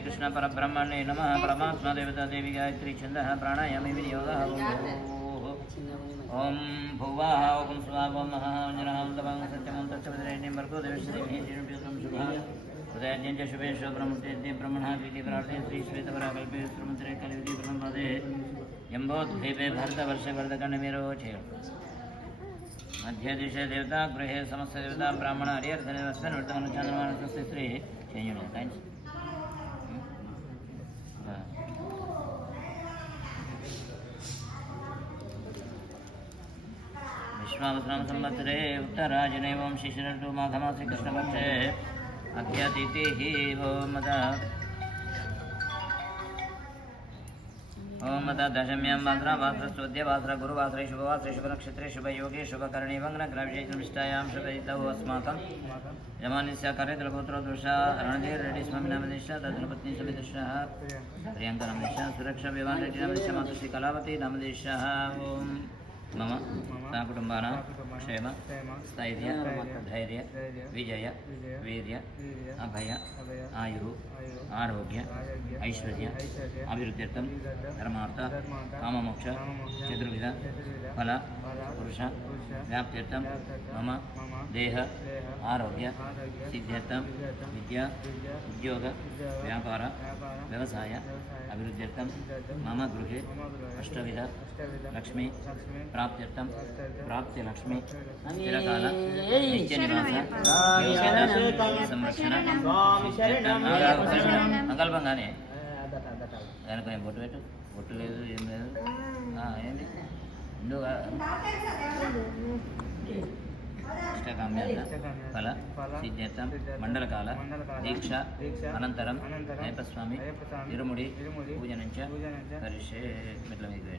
श्रीकृष्ण परब्रह्मणे नमः। परमात्मा देवता देवी गायत्री छन्दः प्राणायामे विनियोगः। ओम भुवः ओम स्वाहा ओम महः अंजनः तवं सत्यमं तत्सवितरेण्यं भर्गो देवश्री हिरण्यं शुभः उदयज्ञं च शुभेषु ब्रह्मचर्ये ब्रह्मणः प्रीति प्रार्थये श्री श्वेतपराकल्पे श्रीमन्त्रे कलियुगे ब्रह्मपदे यम्बोद्भीपे भरतवर्षवर्धकण्डमेरोचे मध्यदिशे देवता गृहे समस्त देवता ब्राह्मण हरिहरधनस्मिन् वर्तमानचन्द्रमानस्य श्री चेंजुने थैंक्स विश्वावसनाम संवत्सरे उत्तरायणे ओम शिशिरऋतु माघमासे कृष्णपक्षे अद्यातिथिः ओम दशम्यां वासरस्वद्य वासर गुरुवासरे शुभवासरे शुभनक्षत्रे शुभयोगे शुभकरणे वंग्नग्रविशेषनिष्ठायां शुभयुतौ अस्माकं यमानिस्य कार्यद्रपुत्रो दुषा रणधीररेड्डी स्वामिनामनिष्ठा दत्तपत्नी समितिष्ठः प्रियङ्करमनिष्ठः सुरक्षा विवाह रेड्डी नामनिष्ठः मातुश्री कलावती नामनिष्ठः ओम मम सहकुटुम्बानां क्षेम स्थैर्य धैर्य विजय वीर्य अभय आयुः आरोग्य ऐश्वर्य अभिवृद्ध्यर्थं धर्मार्थ काममोक्ष चतुर्विध फल पुरुष व्याप्त्यर्थं मम देह आरोग्य सिद्ध्यर्थं विद्या उद्योग व्यापार व्यवसाय अभिवृद्ध्यर्थं मम गृहे अष्टविध लक्ष्मी प्राप्त्यर्थं प्राप्त्यलक्ष्मी चिरकाल नित्यनिवास संरक्षण సంకల్పంగానే దానికి కొంచెం బొట్టు పెట్టు బొట్టు లేదు ఏం లేదు ఏంటి ఇష్టకామ్యార్థ ఫల సిద్ధ్యర్థం మండలకాల దీక్ష అనంతరం అయ్యప్పస్వామి ఇరుముడి పూజనంచ కరిష్యే మెట్ల మీద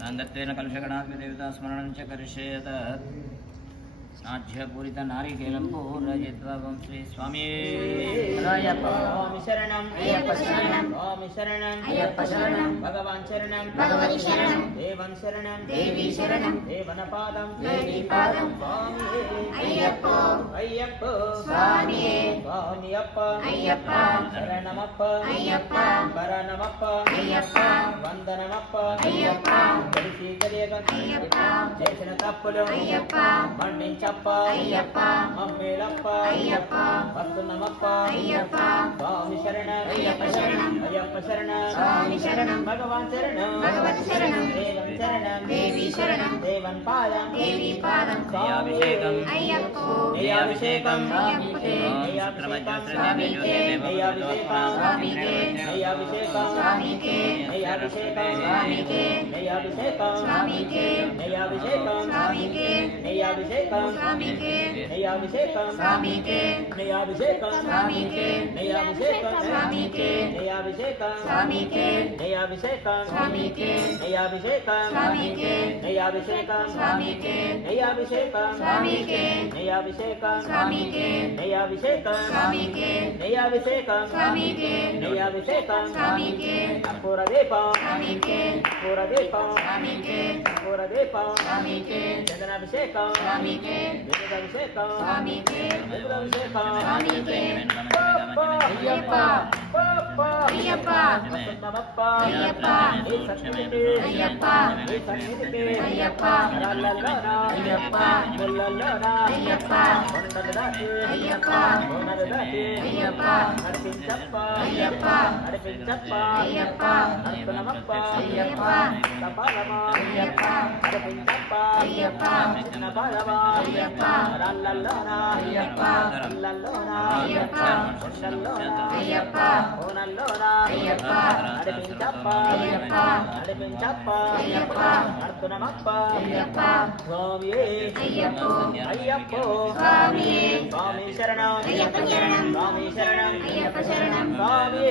సాంగత్వేన కలుషగణాత్మదేవతా స్మరణం చ కరిష్యేత సాధ్యపూరిత నారికేలం పూరయిత్వా శ్రీ స్వామి శరణం అయ్యప్ప శరణం స్వామి శరణం అయ్యప్ప శరణం భగవాన్ శరణం భగవతి శరణం దేవన్ శరణం దేవి శరణం దేవన పాదం దేవి పాదం స్వామి అయ్యప్ప అయ్యప్ప స్వామి స్వామియప్ప అయ్యప్ప శరణమప్ప అయ్యప్ప వరణమప్ప అయ్యప్ప వందనమప్ప అయ్యప్ప కలిసి కలియగన్ అయ్యప్ప చేసిన తప్పులు అయ్యప్ప మన్నించ అయ్యప్ప మమ్మేలప్ప అయ్యప్ప వస్తున్నమప్ప అయ్యప్ప స్వామి శరణం అయ్యప్ప శరణం అయ్యప్ప శరణం స్వామి శరణం భగవాన్ శరణం భగవతి శరణం దేవన్ శరణం దేవి శరణం దేవన్ పాదం దేవి పాదం అభిషేకం అయ్యప్ప అభిషేకం స్వామికే స్వామికే స్వామికే అభిషేకం స్వామికే అభిషేకం స్వామికే అభిషేకం స్వామికే అభిషేకం స్వామికే అభిషేకం స్వామికే అభిషేకం స్వామికే అభిషేకం స్వామికే అభిషేకం స్వామికే అభిషేకం స్వామికే అభిషేకం స్వామికే అభిషేకం స్వామికే అభిషేకం స్వామికే అభిషేకం స్వామికే అభిషేకం స్వామికే అభిషేకం స్వామికే అభిషేకం స్వామికే అభిషేకం స్వామికే కర్పూర దీపం స్వామికే కర్పూర దీపం స్వామికే కర్పూర దీపం స్వామికే చందనాభిషేకం స్వామికే అభిషేకం స్వామికే అభిషేకం స్వామికే అయ్యప్ప అయ్యప్ప వస్తున్నమప్ప అయ్యప్ప అయ్యప్ప అయ్యప్ప రల్లల్లోనా అయ్యప్ప ముల్లల్లోనా అయ్యప్ప కొండలదాటి అయ్యప్ప కోనలదాటి అయ్యప్ప నడిపించప్ప అయ్యప్ప నడిపించప్ప అయ్యప్ప నడుపునమప్ప అయ్యప్ప కపాలమా అయ్యప్ప నడిపించప్ప అయ్యప్ప చిన్నపాలమా అయ్యప్ప రల్లల్లోనా అయ్యప్ప రల్లల్లోనా అయ్యప్ప కొండల్లోనా అయ్యప్ప కోనల్లోనా అయ్యప్ప నడిపించప్ప అయ్యప్ప నడిపించప్ప అయ్యప్ప నడుపునమప్ప అయ్యప్ప స్వామి అయ్యప్ప అయ్యప్ప స్వామి స్వామి శరణం అయ్యప్ప శరణం స్వామి శరణం అయ్యప్ప శరణం స్వామి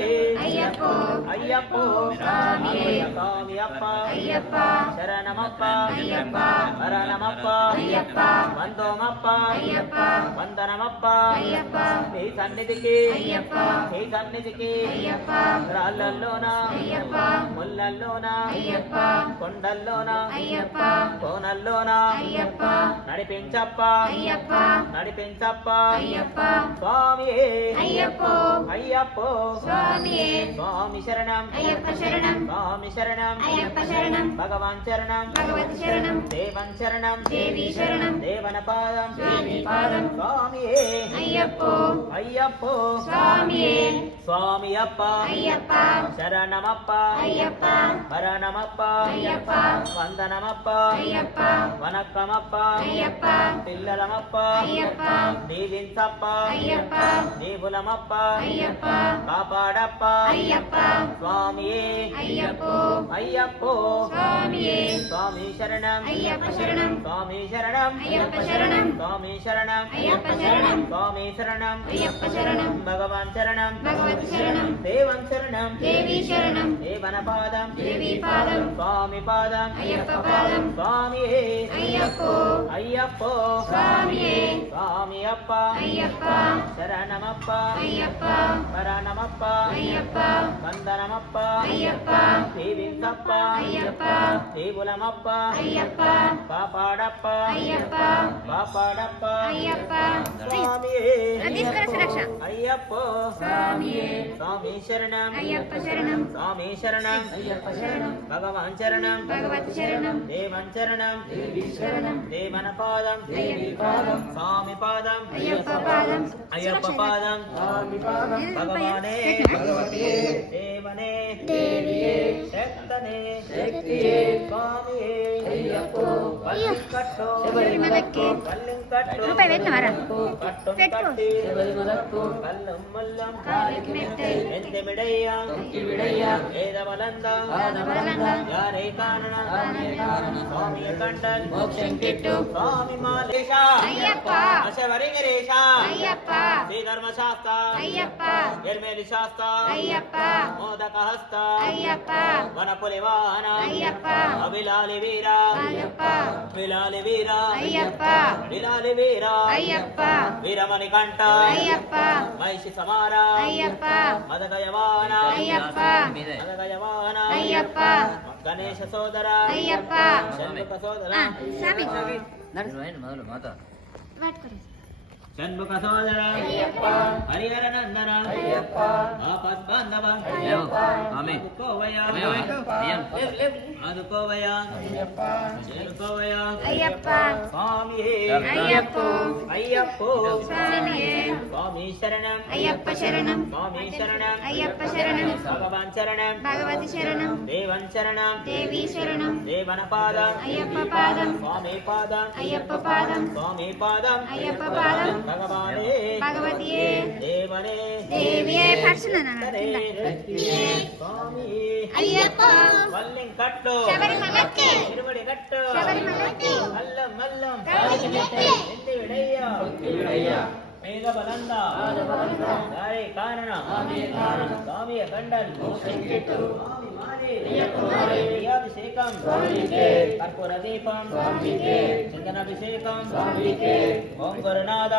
అయ్యప్ప అయ్యప్పో అయ్యప్పో స్వామియే స్వామియప్ప అయ్యప్ప శరణమప్ప అయ్యప్ప వరణమప్ప అయ్యప్ప వందోమప్ప అయ్యప్ప వందనమప్ప అయ్యప్ప నీ సన్నిధికి అయ్యప్ప నీ సన్నిధికి అయ్యప్ప రాళ్ళల్లోనా అయ్యప్ప ముళ్ళల్లోనా అయ్యప్ప కొండల్లోనా అయ్యప్ప కోనల్లోనా అయ్యప్ప నడిపించప్ప అయ్యప్ప నడిపించప్ప అయ్యప్ప స్వామి అయ్యప్పో అయ్యప్పో స్వామియే స్వామి శరణం అయ్యప్ప శరణం స్వామి శరణం అయ్యప్ప శరణం భగవాన్ శరణం భగవతి శరణం దేవన్ శరణం దేవి శరణం దేవన పాదం దేవి పాదం స్వామి అయ్యప్పో అయ్యప్పో స్వామియే స్వామి అప్ప అయ్యప్ప శరణమప్ప అయ్యప్ప వరణమప్ప అయ్యప్ప వందనమప్ప అయ్యప్ప వనక్కమప్ప అయ్యప్ప పిల్లలమప్ప అయ్యప్ప దీవించప్ప అయ్యప్ప దేవులమప్ప అయ్యప్ప కాపాడప్ప అయ్యప్ప స్వామియే అయ్యప్పో అయ్యప్పో స్వామియే స్వామి శరణం అయ్యప్ప శరణం స్వామి శరణం అయ్యప్ప శరణం స్వామి శరణం అయ్యప్ప శరణం స్వామి శరణం అయ్యప్ప శరణం భగవాన్ శరణం భగవతి శరణం దేవన్ శరణం దేవి శరణం దేవన పాదం దేవి పాదం స్వామి పాదం అయ్యప్ప పాదం స్వామి అయ్యప్పో అయ్యప్పో స్వామియే స్వామి అప్ప అయ్యప్ప శరణమప్ప అయ్యప్ప వరణమప్ప అయ్యప్ప వందనమప్ప అయ్యప్ప దీవించప్ప అయ్యప్ప దేవులమప్ప అయ్యప్ప కాపాడప్ప అయ్యప్ప కాపాడప్ప అయ్యప్ప స్వామి అయ్యప్పో స్వామియే స్వామి శరణం అయ్యప్ప శరణం స్వామి శరణం అయ్యప్ప శరణం భగవాన్ శరణం భగవతి శరణం దేవన్ శరణం దేవి శరణం దేవన పాదం దేవి పాదం స్వామి పాదం అయ్యప్ప పాదం అయ్యప్ప పాదం భగవానే దేవనే దేవియే శక్తనే శక్తియే స్వామియే అయ్యప్పో వల్లింకట్టు శబరిమలకి వల్లింకట్టు రూపాయి పెట్టినవారా కట్టు పెట్టుకో. కట్టి కల్లం మల్లం కాలికి మెట్టై ఎంతమిడయ్య తొక్కివిడయ్య వేదవలంద పాదబలంద యారే కారణ స్వామియే కారణ స్వామి కండల్ మోక్షం కిట్టు స్వామి మాలేశ అయ్యప్ప అశవరి గిరీశ అయ్యప్ప శ్రీ ధర్మశాస్త్ర అయ్యప్ప ఎర్మేలి శాస్త్ర అయ్యప్ప మోదక హస్త అయ్యప్ప వనపులి వాహన అయ్యప్ప అభిలాలి వీర అయ్యప్ప విలాలి వీర అయ్యప్ప విలాలి వీర అయ్యప్ప వీరమణి కంఠ అయ్యప్ప మహిషి సమార అయ్యప్ప మదగయవాన అయ్యప్ప మదగయవాన అయ్యప్ప గణేశ సోదర అయ్యప్ప షణ్ముఖ సోదర స్వామి మొదలు మాత పట్టుకోండి షణ్ముఖ సోదర అయ్యప్ప హరిహర నందన అయ్యప్ప ఆపద్బాంధవ అయ్యప్ప ఆదుకోవయ ఆదుకోవయ చేరుకోవయ అయ్యప్ప స్వామి అయ్యప్ప అయ్యప్పో స్వామియే స్వామి శరణం అయ్యప్ప శరణం స్వామి శరణం అయ్యప్ప శరణం భగవాన్ శరణం భగవతి శరణం దేవన్ శరణం దేవి శరణం దేవన పాదం అయ్యప్ప పాదం స్వామి పాదం అయ్యప్ప పాదం స్వామి పాదం అయ్యప్ప పాదం భగవానే భగవతియే దేవనే దేవియే పర్సన స్వామి అయ్యప్ప వల్లింకట్టు శబరిమలకి తిరుమడి కట్టు శబరిమలకి అల్లం మల్లం కాలికి మెట్టి ఎత్తి విడయ్య వేద బలంద దారి కారణ స్వామి కండల్ స్వామి మారి అభిషేకం కర్పూర దీపం చందనాభిషేకం ఓం గురునాథ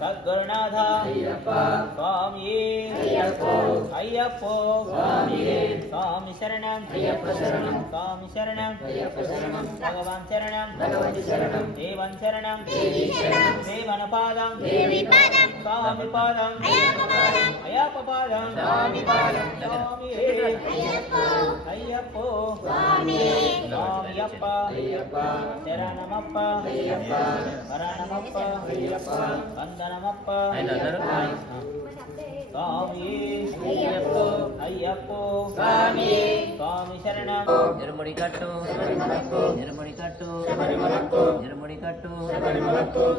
సద్గురునాథ స్వామి అయ్యప్పో స్వామి శరణం స్వామి శరణం భగవాన్ శరణం దేవన్ శరణం దేవన పాదం స్వామి పాదం అయ్యప్ప పాదం స్వామి అయ్యప్పో స్వామియప్ప శరణమప్ప వరణమప్ప వందనమప్ప స్వామి అయ్యప్పో స్వామి శరణం ఇరుముడి కట్టు ఇరుముడి కట్టు ఇరుముడి కట్టు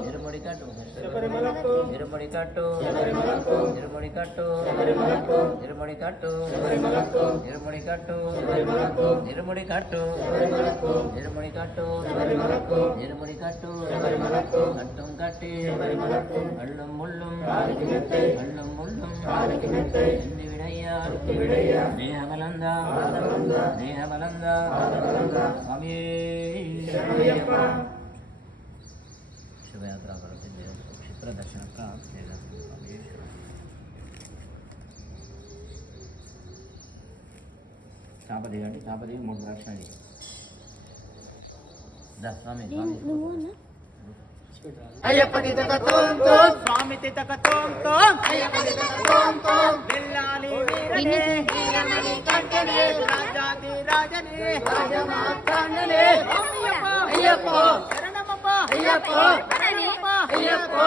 ఇరుముడి కట్టు ఇరుముడి కట్టు ఇరుముడి కట్టు ఇరుముడి కట్టు ఇరుముడి కట్టు ఇరుముడి కట్టు ఇరుముడి కట్టు ఇరుముడి కట్టు కట్టం కట్టి అల్లం ముళ్ళం అల్లం ముళ్ళం ದೇಹಬಲಂದ ದೇಹಬಲಂದ ಸ್ವಾಮಿಯೇ ಶುಭಯಾತ್ರಾ ಬರುತ್ತಿದ್ದೆ ಕ್ಷಿಪ್ರ ದರ್ಶನಕ್ಕ ಸ್ವಾಮಿಯೇ ಚಾಪದಿ ಗಂಟೆ ಚಾಪದಿ 3 ಲಕ್ಷ ಸ್ವಾಮಿ అయ్యప్ప తితక తోం తోం స్వామి తితక తోం తోం అయ్యప్ప తితక తోం తోం బిల్లాలి వీరనే వీరమణి కంఠనే రాజాది రాజనే రాజమాతాండనే అయ్యప్ప అయ్యప్ప శరణమప్ప అయ్యప్ప శరణమప్ప అయ్యప్ప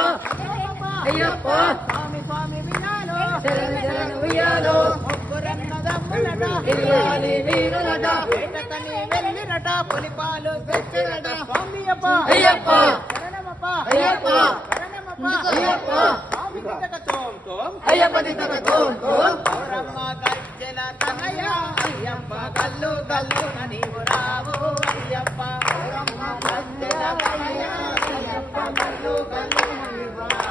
అయ్యప్ప స్వామి స్వామి వినాలో శరణ శరణ ఉయ్యాలో ఒక్కరన్నదమ్ములట బిల్లాలి వీరులట వేటకని వెళ్ళిరట పులిపాలు తెచ్చిరట స్వామి అయ్యప్ప అయ్యప్ప అయ్యప్ప అయ్యప్ప తితక తోం తోం ఔరమ్మ గజ్జల తనయ అయ్యప్ప గల్లు గల్లు నీవు రావు అయ్యప్ప ఔరమ్మ గజ్జల తనయ అయ్యప్ప గల్లు గల్లు నీవు రావు